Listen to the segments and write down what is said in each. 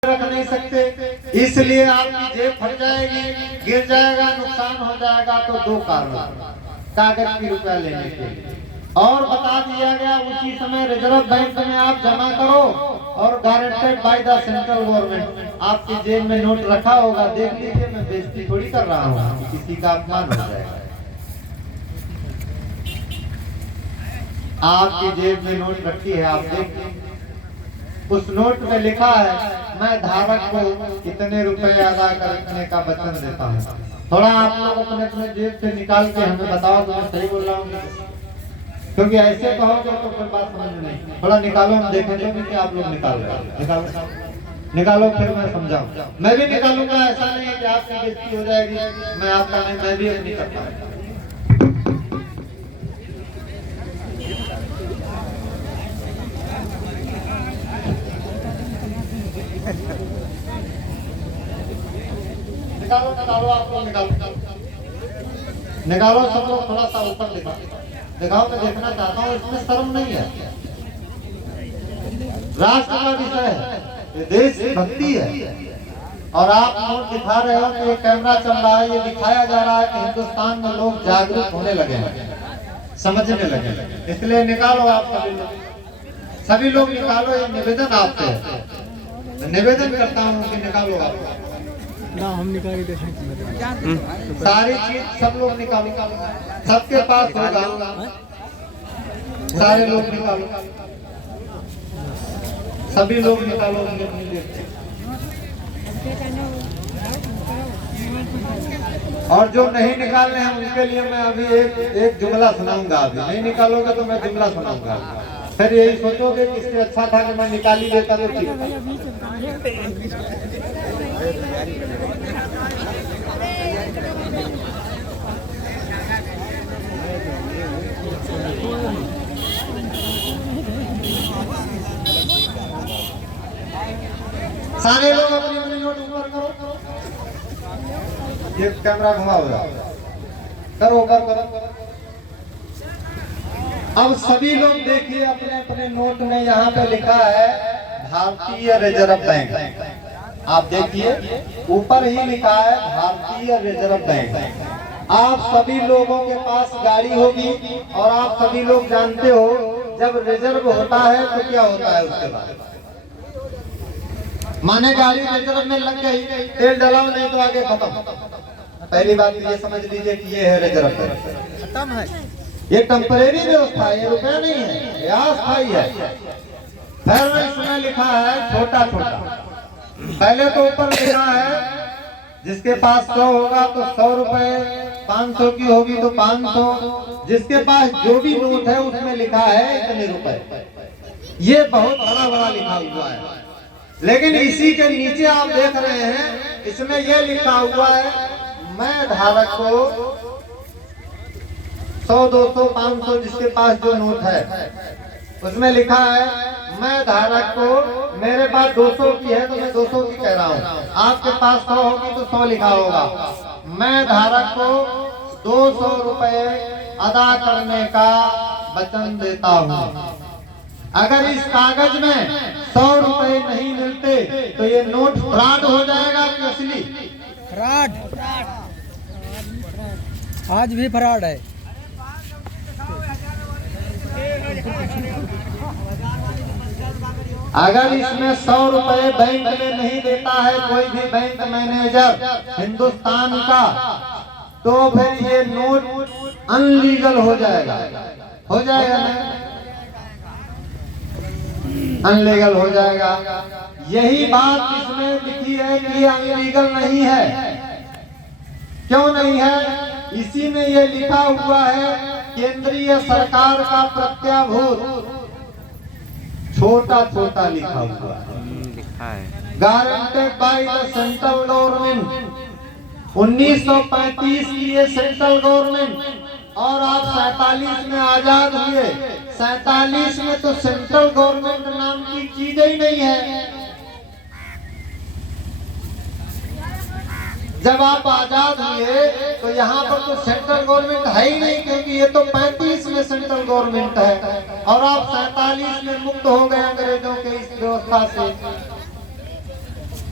रख नहीं सकते, इसलिए आपकी जेब फट जाएगी, गिर जाएगा, नुकसान हो जाएगा। तो दो कारण कागज की रुपया लेने के लिए। और बता दिया गया उसी समय रिजर्व बैंक में आप जमा करो और guaranteed by the central government. आपकी जेब में नोट रखा होगा, देख लीजिए, मैं बेइज्जती थोड़ी कर रहा हूँ, किसी का अपमान हो जाएगा। आपकी जेब में नोट रखी है, आप देखिए, उस नोट में लिखा है मैं धारक को कितने रुपए अदा करने का वचन देता हूँ। थोड़ा आप लोग अपने अपने जेब से निकाल के हमें बताओ तो मैं सही बोल रहा हूँ, क्योंकि ऐसे कहोगे तो फिर बात समझ में नहीं। थोड़ा निकालो, हम देखेंगे कि आप लोग निकाल रहे हैं। निकालो फिर मैं समझाऊं। मैं भी निकालूंगा, ऐसा नहीं है कि आपकी बेइज्जती हो जाएगी, मैं आपका नहीं, मैं भी अपनी करता हूँ। निकालो आप लोग, निकालो सब लोग, थोड़ा सा ऊपर दिखाओ, मैं देखना चाहता हूँ, इसमें शर्म नहीं है। राष्ट्र का विषय है, ये देश भक्ति है, और आप नोट दिखा रहे हो कि ये कैमरा चल रहा है, ये दिखाया जा रहा है कि हिंदुस्तान में लोग जागरूक होने लगे हैं, समझने लगे हैं। इसलिए निकालो आप सभी लोग निकालो, ये निवेदन आपसे है, निवेदन करता हूँ कि निकालो आप ना, हम निकाल के देखें सारी चीज, सब लोग निकालो, सबके पास होगा, सारे लोग निकालो, सभी लोग निकालो। और जो नहीं निकालने हैं उनके लिए मैं अभी एक जुमला सुनाऊंगा। अभी नहीं निकालोगे तो मैं जुमला सुनाऊंगा, फिर यही सोचोगे कि इससे अच्छा था कि मैं निकाल ही लेता तो ठीक। सारे लोग अपनी अपनी नोट ऊपर करो, ये कैमरा घुमाओ, करो करो। अब सभी लोग देखिए, अपने अपने नोट में यहाँ पे लिखा है भारतीय रिजर्व बैंक। आप देखिए ऊपर ही लिखा है भारतीय रिजर्व बैंक। आप सभी लोगों के पास गाड़ी होगी और आप सभी लोग जानते हो जब रिजर्व होता है तो क्या होता है। उसके बाद माने गाड़ी रिजर्व में लग गई, तेल डलाओ नहीं तो आगे खत्म। पहली बात ये समझ लीजिए कि ये है रिजर्व बैंक, खत्म है। ये टेम्परेरी व्यवस्था है, ये रुपया नहीं है, ये अस्थायी है। फिर इसमें लिखा है छोटा छोटा, पहले तो ऊपर लिखा है जिसके पास 100 होगा तो 100 रुपए, 500 की होगी तो 500, जिसके पास जो भी नोट है उसमें लिखा है इतने रुपए। ये बहुत बड़ा बड़ा लिखा हुआ है, लेकिन इसी के नीचे आप देख रहे हैं इसमें यह लिखा हुआ है मैं धारक को 100, 200, 500 जिसके पास जो नोट है उसमें लिखा है मैं धारक को, मेरे पास 200 की है तो मैं 200 की कह रहा हूँ, आपके पास 100 होगी तो 100 लिखा होगा। मैं धारक को 200 रुपए अदा करने का वचन देता हूँ। अगर इस कागज में 100 रुपए नहीं मिलते तो ये नोट फ्रॉड हो जाएगा कि असली? फ्रॉड, आज भी फ्रॉड है। अगर इसमें 100 रुपए बैंक में नहीं देता है कोई भी बैंक मैनेजर हिंदुस्तान का, तो फिर ये नोट अनलीगल हो जाएगा, हो जाएगा ना, अनलीगल हो जाएगा। यही बात इसमें लिखी है कि ये अनलीगल नहीं है। क्यों नहीं है? इसी में ये लिखा हुआ है केंद्रीय सरकार का प्रत्याभूत, छोटा छोटा लिखा हुआ है, guaranteed by the central government. 1935 की ये सेंट्रल गवर्नमेंट, और आप 47 में आजाद हुए। 47 में तो सेंट्रल गवर्नमेंट नाम की चीज ही नहीं है। जब आप आजाद हुए तो यहाँ पर तो सेंट्रल गवर्नमेंट है ही नहीं, क्योंकि ये तो 35 में सेंट्रल गवर्नमेंट है, और आप 47 में मुक्त हो गए अंग्रेजों के इस व्यवस्था से।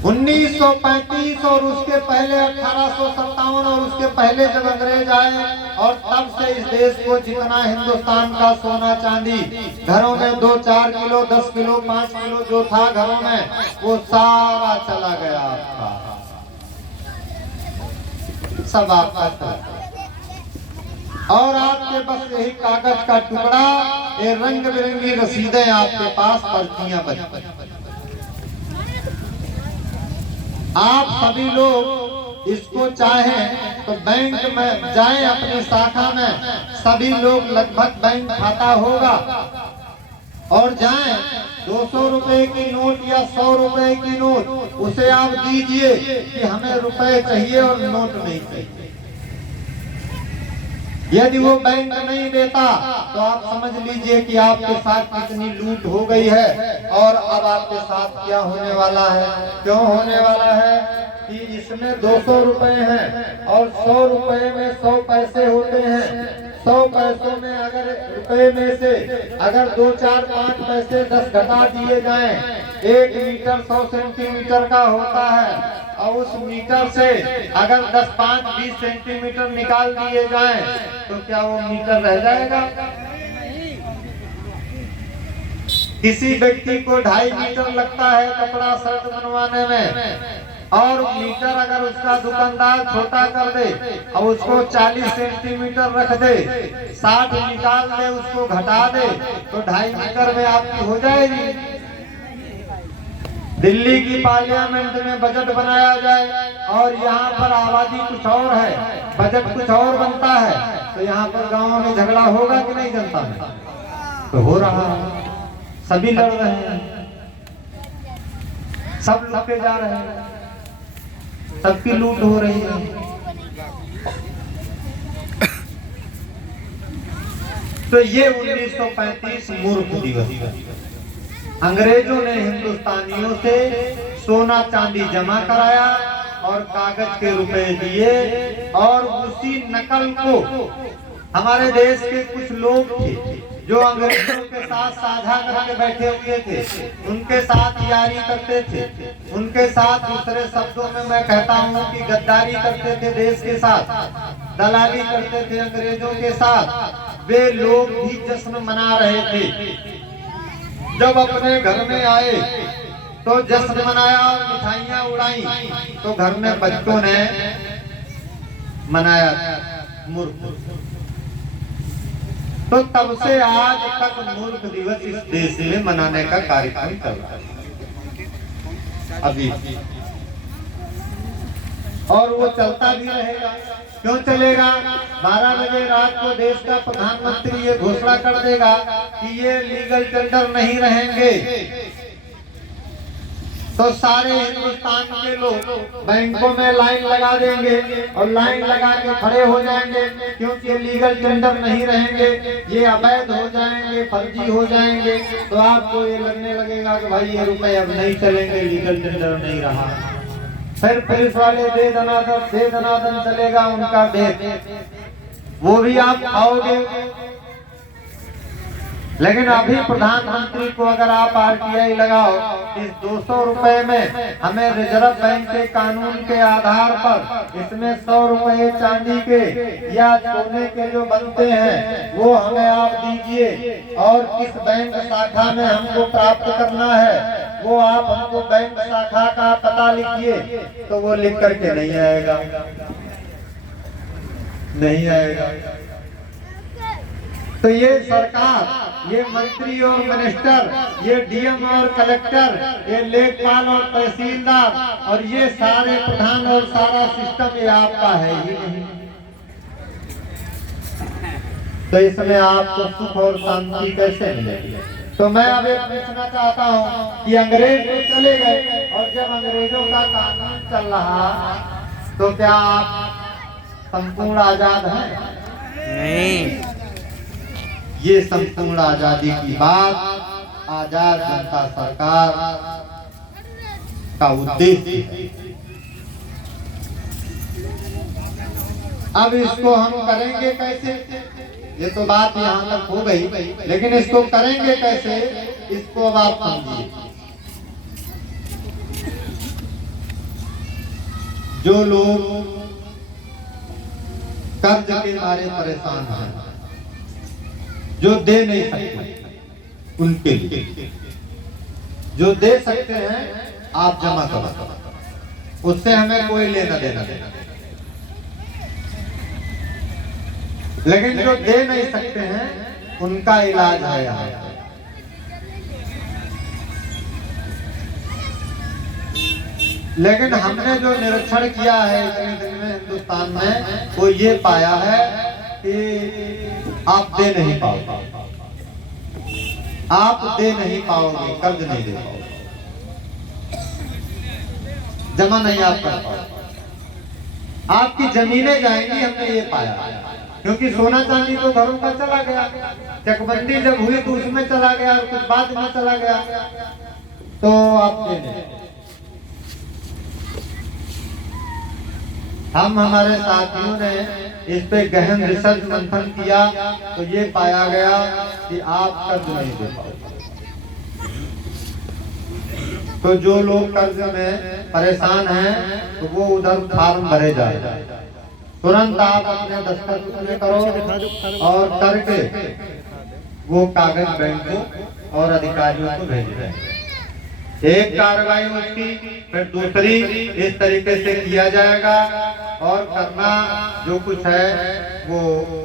1935 और उसके पहले 1857 और उसके पहले जब अंग्रेज आए और तब से इस देश को जितना हिंदुस्तान का सोना चांदी घरों में 2-4 किलो 10 किलो 5 किलो जो था घरों में वो सारा चला गया आपका, सब आपका था। और आपके बस यही कागज का टुकड़ा, ये रंग बिरंगी रसीदें आपके पास, पर्चियां बची। आप सभी लोग इसको चाहें तो बैंक में जाएं, अपनी शाखा में सभी लोग लगभग बैंक खाता होगा और जाएं 200 रुपए की नोट या 100 रुपए की नोट उसे आप दीजिए कि हमें रुपए चाहिए और नोट नहीं चाहिए। यदि वो बैंक नहीं देता तो आप समझ लीजिए कि आपके साथ कितनी लूट हो गई है। और अब आपके साथ क्या होने वाला है, क्यों होने वाला है कि इसमें 200 रुपए हैं और 100 रुपए में 100 पैसे होते हैं। 100 पैसों में अगर रुपए में से अगर 2, 4, 5 पैसे 10 घटा दिए जाएं, 1 मीटर 100 सेंटीमीटर का होता है और उस मीटर से अगर 10, 5, 20 सेंटीमीटर निकाल दिए जाएं तो क्या वो मीटर रह जाएगा? किसी व्यक्ति को 2.5 मीटर लगता है कपड़ा शर्ट बनवाने में और मीटर अगर उसका दुकानदार छोटा कर दे और उसको 40 सेंटीमीटर रख दे, 60 निकाल दे, उसको घटा दे तो 2.5 मीटर में आपकी हो जाएगी। दिल्ली की पार्लियामेंट में बजट बनाया जाए और यहाँ पर आबादी कुछ और है, बजट कुछ और बनता है, तो यहाँ पर गांव में झगड़ा होगा कि नहीं जनता में? तो हो रहा है, सभी लड़ रहे हैं, सब लपे जा रहे हैं, सबकी लूट हो रही है। तो ये 1935 मूर्ख दिवस, अंग्रेजों ने हिंदुस्तानियों से सोना चांदी जमा कराया और कागज के रुपए दिए और उसी नकल को हमारे देश के कुछ लोग थे जो अंग्रेजों के साथ साझा करके बैठे हुए थे, उनके साथ यारी करते थे, उनके साथ दूसरे शब्दों में मैं कहता हूँ कि गद्दारी करते थे, देश के साथ दलाली करते थे अंग्रेजों के साथ। वे लोग भी जश्न मना रहे थे। जब अपने घर में आए तो जश्न मनाया और मिठाइयाँ उड़ाई, तो घर में बच्चों ने मनाया मूर्ख। तो तब से आज तक मूर्ख दिवस इस देश में मनाने का कार्यक्रम चल रहा है अभी, और वो चलता भी रहेगा। क्यों चलेगा? 12 बजे रात को देश का प्रधानमंत्री ये घोषणा कर देगा कि ये लीगल टेंडर नहीं रहेंगे, तो सारे हिंदुस्तान के लोग बैंकों में लाइन लगा देंगे और लाइन लगा के खड़े हो जाएंगे, क्योंकि लीगल टेंडर नहीं रहेंगे, ये अवैध हो जाएंगे, फर्जी हो जाएंगे। तो आपको ये लगने लगेगा कि भाई ये रुपए अब नहीं चलेंगे, लीगल टेंडर नहीं रहा। फिर पुलिस वाले दे दनादन चलेगा उनका बेच, वो भी आप खाओगे। लेकिन अभी प्रधानमंत्री को अगर आप RTI लगाओ, इस 200 रुपए में हमें रिजर्व बैंक के कानून के आधार पर इसमें 100 रुपए चांदी के या सोने के जो बनते हैं वो हमें आप दीजिए, और किस बैंक शाखा में हमको प्राप्त करना है वो आप हमको बैंक शाखा का पता लिखिए। तो वो लिख करके नहीं आएगा, नहीं आएगा। तो ये सरकार, ये मंत्री और मिनिस्टर, ये DM और कलेक्टर, ये लेखपाल और तहसीलदार और ये सारे प्रधान और सारा सिस्टम ये आपका है ही नहीं। तो इसमें आपको सुख और शांति कैसे मिलेगी? तो मैं अब ये पूछना चाहता हूँ कि अंग्रेज तो चले गए और जब अंग्रेजों का कानून चल रहा तो क्या आप संपूर्ण आजाद हैं? नहीं। ये संपूर्ण आजादी की बात आजाद जनता सरकार का उद्देश्य। अब इसको हम करेंगे कैसे? ये तो बात यहाँ तक हो गई, लेकिन इसको करेंगे कैसे, इसको अब आप समझिए। जो लोग कर्ज के मारे परेशान हैं, जो दे नहीं सकते, उनके लिए, जो दे सकते हैं आप जमा करो, उससे हमें कोई लेना देना नहीं। लेकिन जो दे नहीं सकते हैं उनका इलाज है यहाँ। लेकिन हमने जो निरीक्षण किया है इतने दिन में हिंदुस्तान में, वो ये पाया है कि आप दे नहीं पाओगे, आप दे नहीं पाओगे, कर्ज नहीं दे पाओगे, जमा नहीं आप कर पाओगे, आपकी जमीनें जाएंगी। हमने ये पाया, क्योंकि सोना चांदी तो घरों का चला गया, चकबंदी जब हुई तो उसमें चला गया और कुछ बाद में चला गया, तो आप दे नहीं। हम हमारे साथियों ने इस पे गहन रिसर्च मंथन किया तो ये पाया गया कि आप कर्ज नहीं दे पाओगे। तो जो लोग कर्ज में परेशान हैं तो वो उधर फार्म भरे जाए, तुरंत आप अपने दस्तखत उसमें करो और करके वो कागज बैंक को और अधिकारियों को भेज दें। एक कार्रवाई उसकी, फिर दूसरी इस तरीके से किया जाएगा और करना जो कुछ है वो